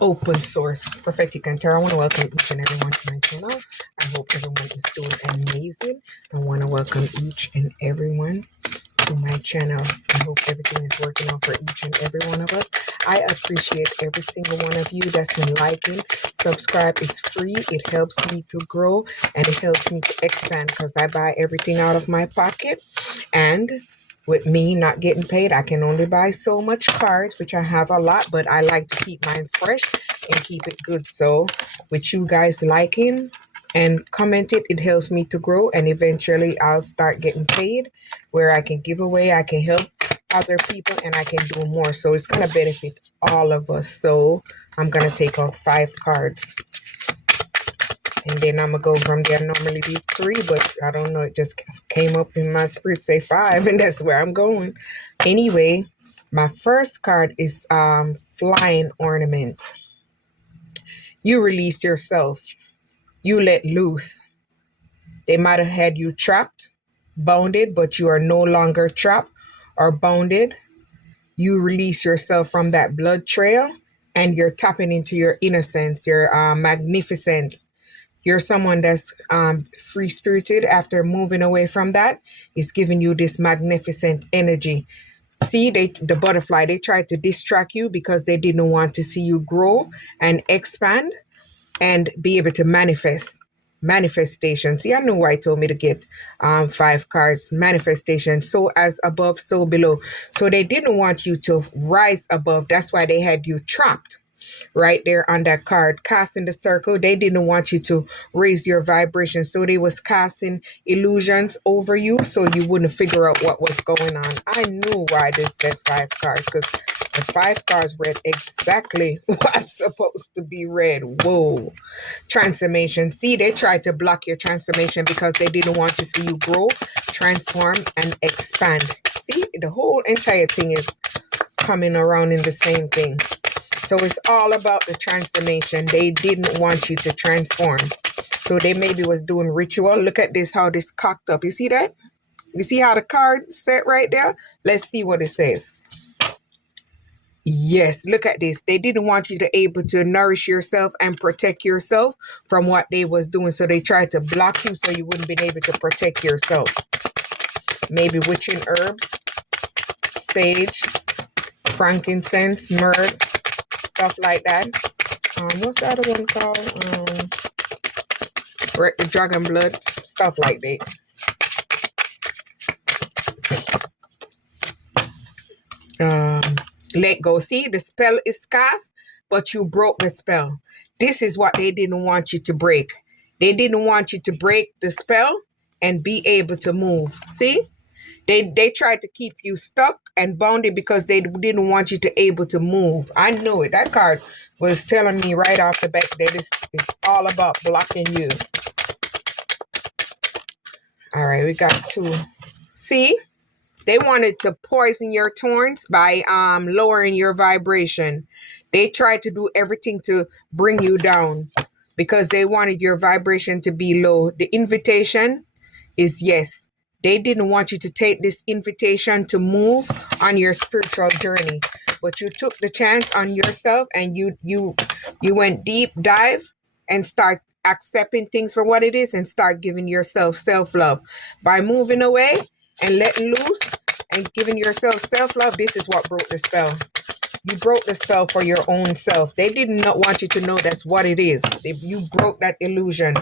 Open source prophetic and tarot. I want to welcome each and everyone to my channel. I hope everyone is doing amazing. I want to welcome each and everyone to my channel. I hope everything is working out for each and every one of us. I appreciate every single one of you that's been liking. Subscribe. It's free. It helps me to grow and it helps me to expand because I buy everything out of my pocket. And with me not getting paid, I can only buy so much cards, which I have a lot, but I like to keep mine fresh and keep it good. So with you guys liking and commenting, it helps me to grow, and eventually I'll start getting paid where I can give away, I can help other people, and I can do more. So it's going to benefit all of us. So I'm going to take out 5 cards. And then I'm going to go from there. I normally do 3, but I don't know. It just came up in my spirit, say 5, and that's where I'm going. Anyway, my first card is Flying Ornament. You release yourself. You let loose. They might have had you trapped, bounded, but you are no longer trapped or bounded. You release yourself from that blood trail, and you're tapping into your innocence, your magnificence. You're someone that's free-spirited after moving away from that. It's giving you this magnificent energy. See, the butterfly, they tried to distract you because they didn't want to see you grow and expand and be able to manifestation. See, I know why I told me to get 5 cards. Manifestation. So as above, so below. So they didn't want you to rise above. That's why they had you trapped right there on that card. Casting the circle. They didn't want you to raise your vibration. So they was casting illusions over you so you wouldn't figure out what was going on. I knew why they said 5 cards, because the 5 cards read exactly what's supposed to be read. Whoa. Transformation. See, they tried to block your transformation because they didn't want to see you grow, transform, and expand. See, the whole entire thing is coming around in the same thing. So it's all about the transformation. They didn't want you to transform. So they maybe was doing ritual. Look at this, how this cocked up. You see that? You see how the card set right there? Let's see what it says. Yes, look at this. They didn't want you to able to nourish yourself and protect yourself from what they was doing. So they tried to block you so you wouldn't be able to protect yourself. Maybe witching herbs, sage, frankincense, myrrh, stuff like that. What's the other one called? Dragon blood, stuff like that. Let go. See, the spell is cast, but you broke the spell. This is what they didn't want you to break. They didn't want you to break the spell and be able to move. See? They tried to keep you stuck and bounded because they didn't want you to able to move. I know it. That card was telling me right off the bat that it's all about blocking you. All right, we got 2. See? They wanted to poison your thorns by lowering your vibration. They tried to do everything to bring you down because they wanted your vibration to be low. The invitation is yes. They didn't want you to take this invitation to move on your spiritual journey, but you took the chance on yourself and you went deep dive and start accepting things for what it is and start giving yourself self-love by moving away and letting loose and giving yourself self-love. This is what broke the spell. You broke the spell for your own self. They did not want you to know that's what it is. You broke that illusion.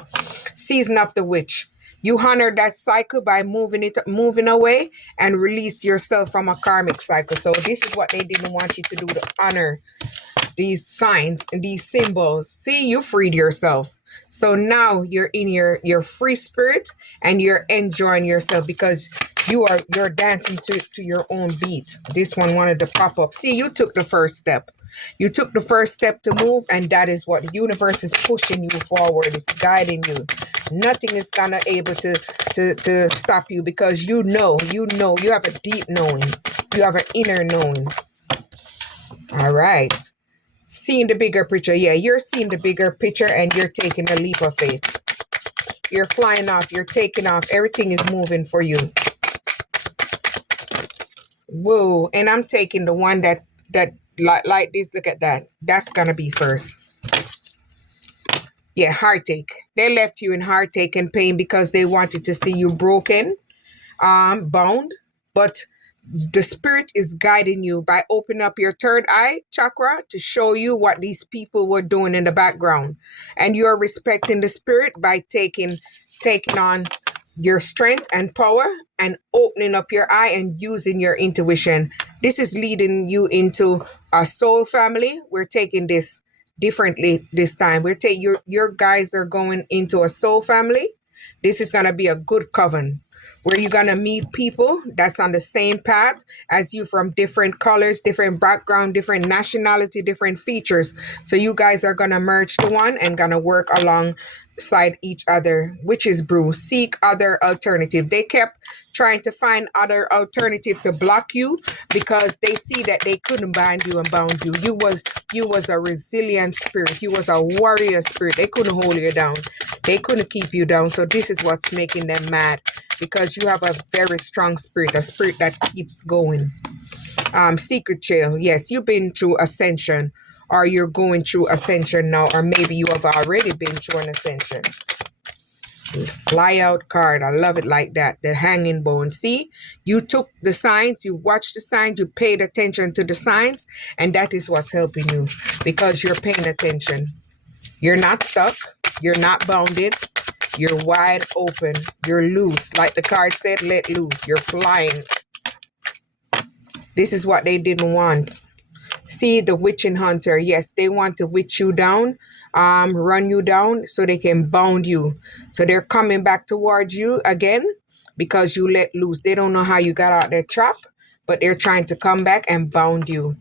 Season of the witch. You honor that cycle by moving away and release yourself from a karmic cycle. So this is what they didn't want you to do, to honor these signs and these symbols. See, you freed yourself. So now you're in your free spirit and you're enjoying yourself because you're dancing to your own beat. This one wanted to pop up. See, you took the first step. You took the first step to move, and that is what the universe is pushing you forward. It's guiding you. Nothing is gonna able to stop you because you have a deep knowing. You have an inner knowing. All right. Seeing the bigger picture. Yeah, you're seeing the bigger picture and you're taking a leap of faith. You're flying off. You're taking off. Everything is moving for you. Whoa. And I'm taking the one that Like this, look at that. That's gonna be first. Yeah, heartache. They left you in heartache and pain because they wanted to see you broken, bound. But the spirit is guiding you by opening up your third eye chakra to show you what these people were doing in the background. And you're respecting the spirit by taking on your strength and power and opening up your eye and using your intuition. This is leading you into a soul family. We're taking this differently this time. We're taking your guys are going into a soul family. This is gonna be a good coven where you're gonna meet people that's on the same path as you, from different colors, different background, different nationality, different features. So you guys are gonna merge to one and gonna work alongside each other, which is brew. Seek other alternative. They kept trying to find other alternative to block you because they see that they couldn't bind you and bound you. You was a resilient spirit. You was a warrior spirit. They couldn't hold you down. They couldn't keep you down. So this is what's making them mad, because you have a very strong spirit, a spirit that keeps going. Secret trail. Yes, you've been through ascension, or you're going through ascension now, or maybe you have already been through an ascension. Fly out card. I love it like that. The hanging bone. See, you took the signs, you watched the signs, you paid attention to the signs, and that is what's helping you because you're paying attention. You're not stuck. You're not bounded. You're wide open. You're loose. Like the card said, let loose. You're flying. This is what they didn't want. See, the witching hunter. Yes, they want to witch you down, run you down so they can bound you. So they're coming back towards you again because you let loose. They don't know how you got out their trap, but they're trying to come back and bound you.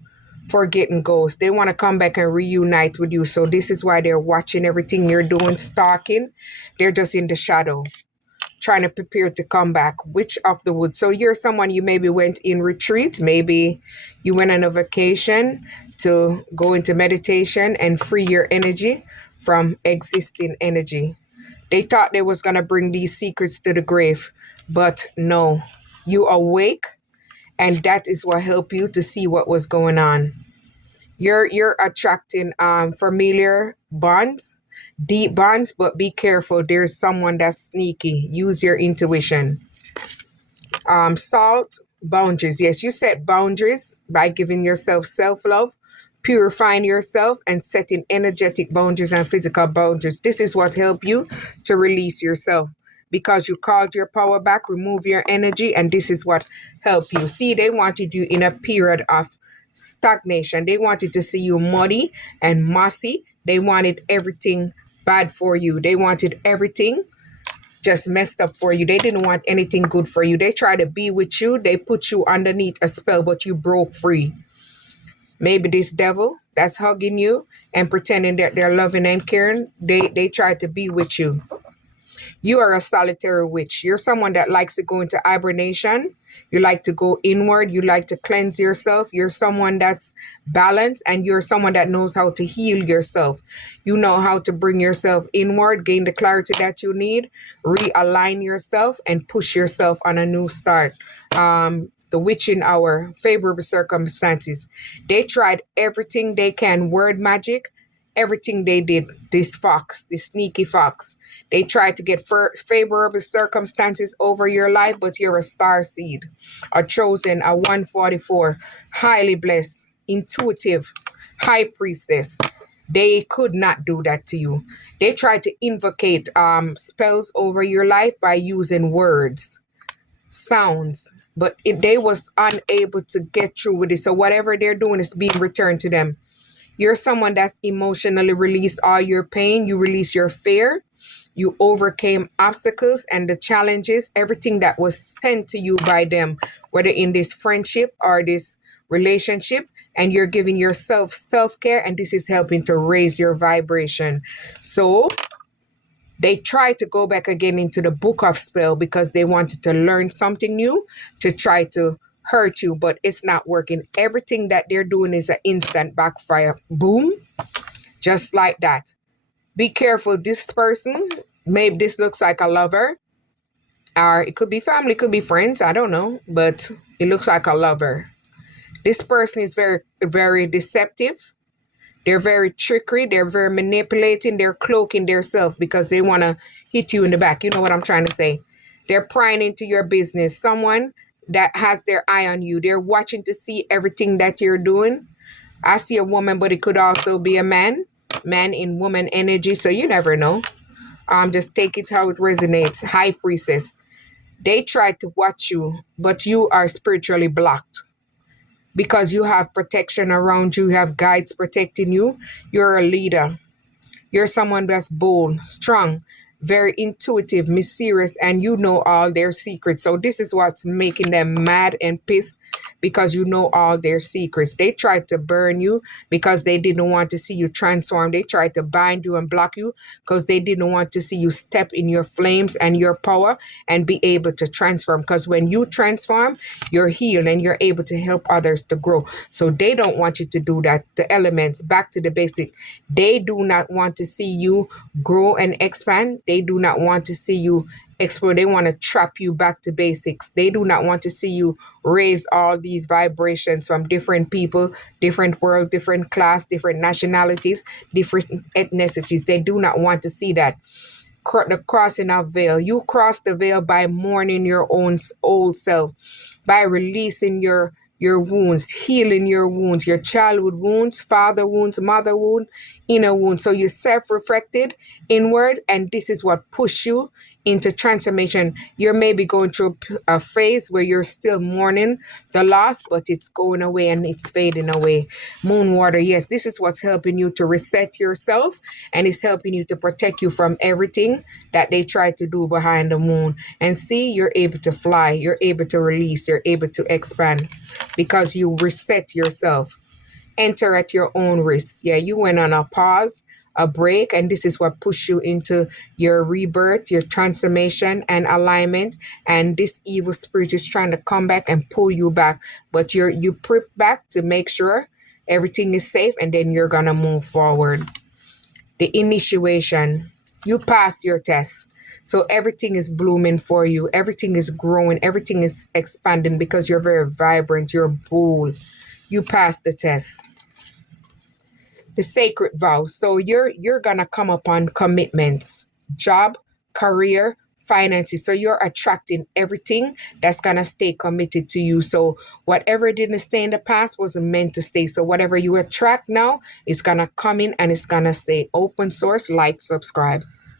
Forgetting ghosts. They want to come back and reunite with you. So this is why they're watching everything you're doing, stalking. They're just in the shadow, trying to prepare to come back. Witch of the wood. So you're someone, you maybe went in retreat. Maybe you went on a vacation to go into meditation and free your energy from existing energy. They thought they was going to bring these secrets to the grave, but no, you awake, and that is what helped you to see what was going on. You're attracting familiar bonds, deep bonds, but be careful. There's someone that's sneaky. Use your intuition. Salt, boundaries. Yes, you set boundaries by giving yourself self-love, purifying yourself, and setting energetic boundaries and physical boundaries. This is what help you to release yourself because you called your power back, remove your energy, and this is what helped you. See, they wanted you in a period of stagnation. They wanted to see you muddy and mossy. They wanted everything bad for you. They wanted everything just messed up for you. They didn't want anything good for you. They tried to be with you. They put you underneath a spell, but you broke free. Maybe this devil that's hugging you and pretending that they're loving and caring, they tried to be with you. You are a solitary witch. You're someone that likes to go into hibernation. You like to go inward. You like to cleanse yourself. You're someone that's balanced, and you're someone that knows how to heal yourself. You know how to bring yourself inward, gain the clarity that you need, realign yourself, and push yourself on a new start. The witching hour, favorable circumstances. They tried everything they can, word magic, everything they did. This fox, this sneaky fox. They tried to get favorable circumstances over your life, but you're a star seed, a chosen, a 144, highly blessed, intuitive, high priestess. They could not do that to you. They tried to invocate spells over your life by using words, sounds, but they was unable to get through with it. So whatever they're doing is being returned to them. You're someone that's emotionally released all your pain. You release your fear. You overcame obstacles and the challenges, everything that was sent to you by them, whether in this friendship or this relationship, and you're giving yourself self-care, and this is helping to raise your vibration. So they tried to go back again into the book of spell because they wanted to learn something new to try to hurt you, but it's not working. Everything that they're doing is an instant backfire. Boom. Just like that. Be careful. This person, maybe this looks like a lover, or it could be family, it could be friends. I don't know, but it looks like a lover. This person is very, very deceptive. They're very trickery. They're very manipulating. They're cloaking themselves because they want to hit you in the back. You know what I'm trying to say? They're prying into your business. Someone that has their eye on you. They're watching to see everything that you're doing. I see a woman, but it could also be a man. Man in woman energy. So you never know. Just take it how it resonates. High priestess. They try to watch you, but you are spiritually blocked because you have protection around you. You have guides protecting you. You're a leader. You're someone that's bold, strong, very intuitive, mysterious, and you know all their secrets. So this is what's making them mad and pissed because you know all their secrets. They tried to burn you because they didn't want to see you transform. They tried to bind you and block you because they didn't want to see you step in your flames and your power and be able to transform. Because when you transform, you're healed and you're able to help others to grow. So they don't want you to do that. The elements, back to the basic. They do not want to see you grow and expand. They do not want to see you explore. They want to trap you back to basics. They do not want to see you raise all these vibrations from different people, different world, different class, different nationalities, different ethnicities. They do not want to see that. The crossing of veil. You cross the veil by mourning your own old self, by releasing your wounds, healing your wounds, your childhood wounds, father wounds, mother wound, inner wounds. So you self-reflected inward, and this is what pushed you into transformation. You're maybe going through a phase where you're still mourning the loss, but it's going away and it's fading away. Moon water, yes, this is what's helping you to reset yourself, and it's helping you to protect you from everything that they try to do behind the moon. And see, you're able to fly, you're able to release, you're able to expand because you reset yourself. Enter at your own risk. Yeah, you went on a pause, a break, and this is what pushed you into your rebirth, your transformation and alignment. And this evil spirit is trying to come back and pull you back, but you prep back to make sure everything is safe, and then you're gonna move forward. The initiation, you pass your test. So everything is blooming for you. Everything is growing. Everything is expanding because you're very vibrant. You're bold. You pass the test. The sacred vow. So you're gonna come upon commitments, job, career, finances. So you're attracting everything that's gonna stay committed to you. So whatever didn't stay in the past wasn't meant to stay. So whatever you attract now is gonna come in and it's gonna stay. Open source, like, subscribe.